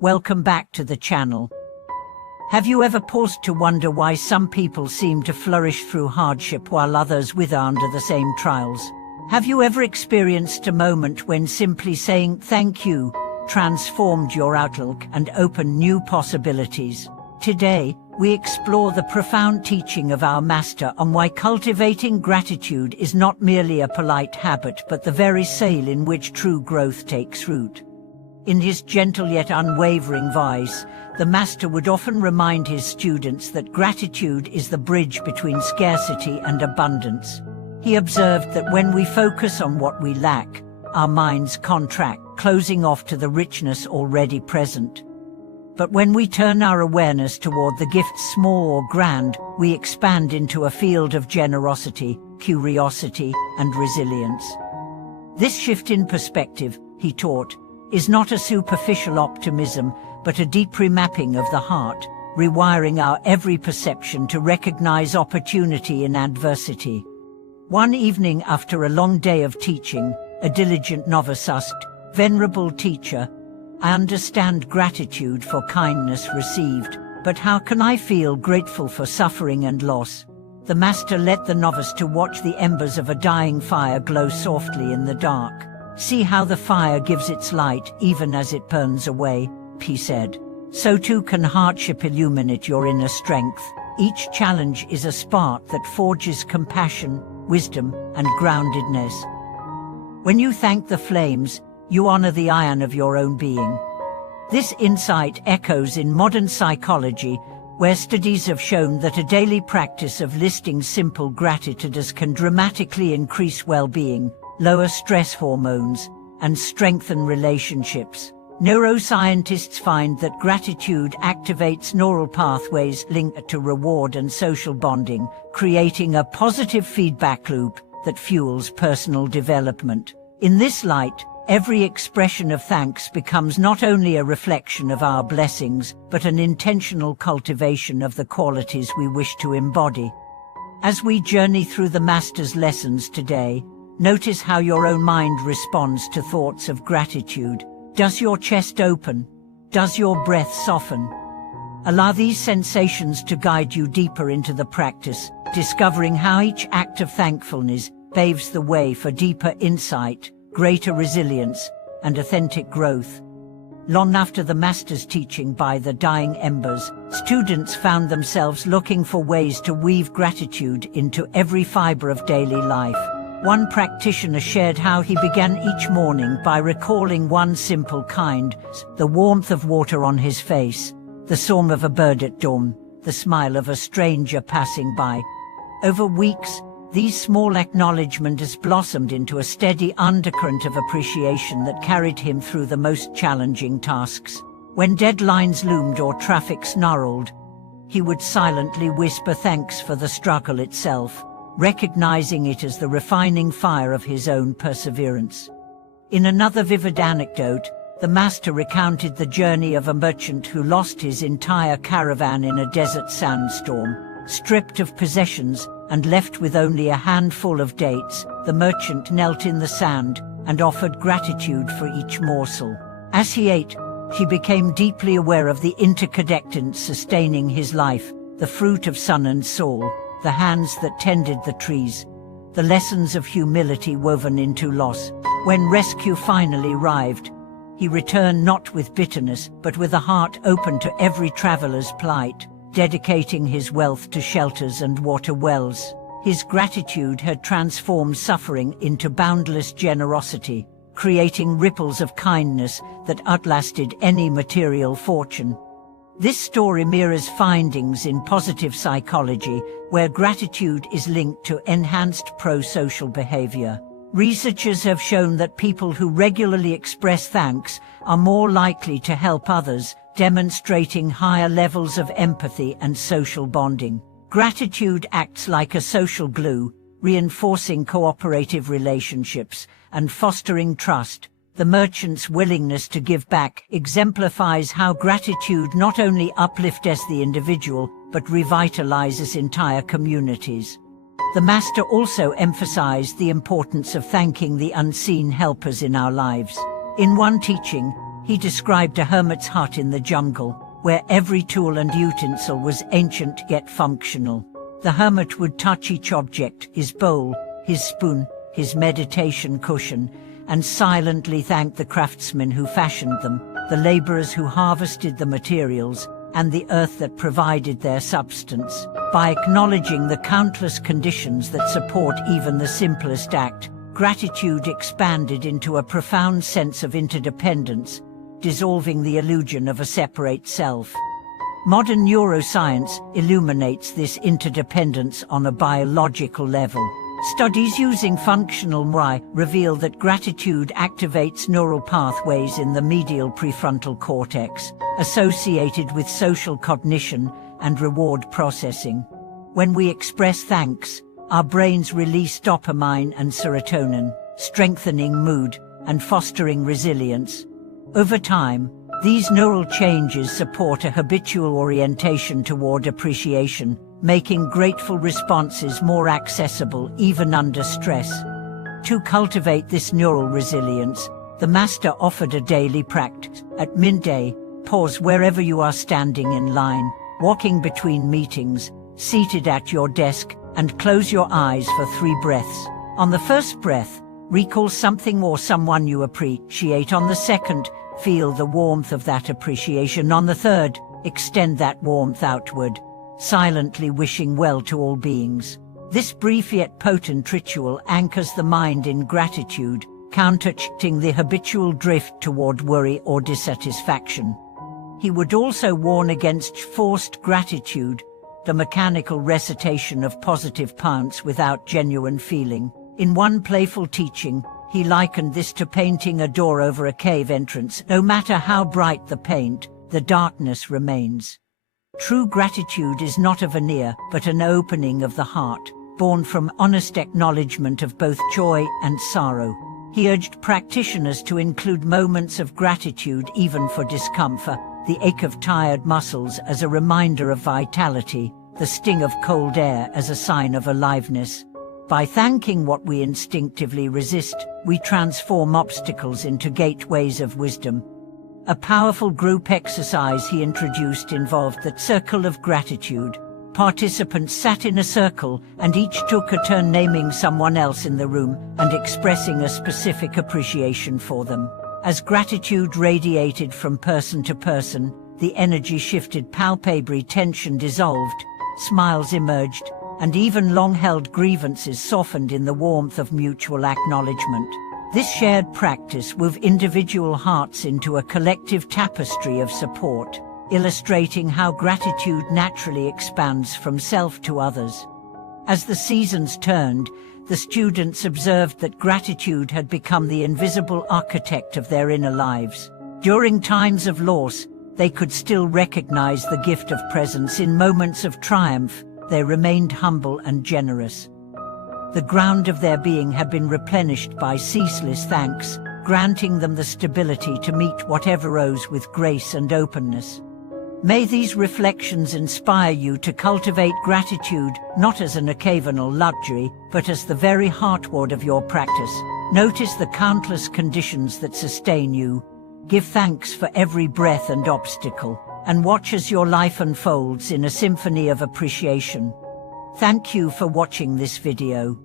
Welcome back to the channel. Have you ever paused to wonder why some people seem to flourish through hardship while others wither under the same trials? Have you ever experienced a moment when simply saying thank you transformed your outlook and opened new possibilities? Today, we explore the profound teaching of our Master on why cultivating gratitude is not merely a polite habit but the very soil in which true growth takes root. In his gentle yet unwavering voice, the Master would often remind his students that gratitude is the bridge between scarcity and abundance. He observed that when we focus on what we lack, our minds contract, closing off to the richness already present. But when we turn our awareness toward the gifts small or grand, we expand into a field of generosity, curiosity, and resilience. This shift in perspective, he taught, is not a superficial optimism, but a deep remapping of the heart, rewiring our every perception to recognize opportunity in adversity. One evening after a long day of teaching, a diligent novice asked, "Venerable teacher, I understand gratitude for kindness received, but how can I feel grateful for suffering and loss?" The Master led the novice to watch the embers of a dying fire glow softly in the dark. "See how the fire gives its light even as it burns away," he said. "So too can hardship illuminate your inner strength. Each challenge is a spark that forges compassion, wisdom, and groundedness. When you thank the flames, you honor the iron of your own being." This insight echoes in modern psychology, where studies have shown that a daily practice of listing simple gratitudes can dramatically increase well-being, lower stress hormones, and strengthen relationships. Neuroscientists find that gratitude activates neural pathways linked to reward and social bonding, creating a positive feedback loop that fuels personal development. In this light, every expression of thanks becomes not only a reflection of our blessings, but an intentional cultivation of the qualities we wish to embody. As we journey through the Master's lessons today, notice how your own mind responds to thoughts of gratitude. Does your chest open? Does your breath soften? Allow these sensations to guide you deeper into the practice, discovering how each act of thankfulness paves the way for deeper insight, greater resilience, and authentic growth. Long after the Master's teaching by the dying embers, students found themselves looking for ways to weave gratitude into every fiber of daily life. One practitioner shared how he began each morning by recalling one simple kind, the warmth of water on his face, the song of a bird at dawn, the smile of a stranger passing by. Over weeks, these small acknowledgements blossomed into a steady undercurrent of appreciation that carried him through the most challenging tasks. When deadlines loomed or traffic snarled, he would silently whisper thanks for the struggle itself, recognizing it as the refining fire of his own perseverance. In another vivid anecdote, the Master recounted the journey of a merchant who lost his entire caravan in a desert sandstorm. Stripped of possessions and left with only a handful of dates, the merchant knelt in the sand and offered gratitude for each morsel. As he ate, he became deeply aware of the interconnectedness sustaining his life, the fruit of sun and soul, the hands that tended the trees, the lessons of humility woven into loss. When rescue finally arrived, he returned not with bitterness, but with a heart open to every traveler's plight, dedicating his wealth to shelters and water wells. His gratitude had transformed suffering into boundless generosity, creating ripples of kindness that outlasted any material fortune. This story mirrors findings in positive psychology, where gratitude is linked to enhanced pro-social behavior. Researchers have shown that people who regularly express thanks are more likely to help others, demonstrating higher levels of empathy and social bonding. Gratitude acts like a social glue, reinforcing cooperative relationships and fostering trust. The merchant's willingness to give back exemplifies how gratitude not only uplifts the individual, but revitalizes entire communities. The Master also emphasized the importance of thanking the unseen helpers in our lives. In one teaching, he He described a hermit's hut in the jungle, where every tool and utensil was ancient yet functional. The hermit would touch each object, his bowl, his spoon, his meditation cushion, and silently thank the craftsmen who fashioned them, the laborers who harvested the materials, and the earth that provided their substance. By acknowledging the countless conditions that support even the simplest act, gratitude expanded into a profound sense of interdependence, dissolving the illusion of a separate self. Modern neuroscience illuminates this interdependence on a biological level. Studies using functional MRI reveal that gratitude activates neural pathways in the medial prefrontal cortex, associated with social cognition and reward processing. When we express thanks, our brains release dopamine and serotonin, strengthening mood and fostering resilience. Over time, these neural changes support a habitual orientation toward appreciation, making grateful responses more accessible even under stress. To cultivate this neural resilience, the master offered a daily practice. At midday, pause wherever you are standing in line, walking between meetings, seated at your desk, and close your eyes for 3 breaths. On the first breath, recall something or someone you appreciate. On the second, feel the warmth of that appreciation. On the third, extend that warmth outward, silently wishing well to all beings. This brief yet potent ritual anchors the mind in gratitude, counteracting the habitual drift toward worry or dissatisfaction. He would also warn against forced gratitude, the mechanical recitation of positive points without genuine feeling. In one playful teaching, he likened this to painting a door over a cave entrance. No matter how bright the paint, the darkness remains. True gratitude is not a veneer, but an opening of the heart, born from honest acknowledgement of both joy and sorrow. He urged practitioners to include moments of gratitude even for discomfort, the ache of tired muscles as a reminder of vitality, the sting of cold air as a sign of aliveness. By thanking what we instinctively resist, we transform obstacles into gateways of wisdom. A powerful group exercise he introduced involved the circle of gratitude. Participants sat in a circle and each took a turn naming someone else in the room and expressing a specific appreciation for them. As gratitude radiated from person to person, the energy shifted, palpable tension dissolved, smiles emerged, and even long-held grievances softened in the warmth of mutual acknowledgement. This shared practice wove individual hearts into a collective tapestry of support, illustrating how gratitude naturally expands from self to others. As the seasons turned, the students observed that gratitude had become the invisible architect of their inner lives. During times of loss, they could still recognize the gift of presence. In moments of triumph, they remained humble and generous. The ground of their being had been replenished by ceaseless thanks, granting them the stability to meet whatever rose with grace and openness. May these reflections inspire you to cultivate gratitude not as an occasional luxury, but as the very heartward of your practice. Notice the countless conditions that sustain you. Give thanks for every breath and obstacle, and watch as your life unfolds in a symphony of appreciation. Thank you for watching this video.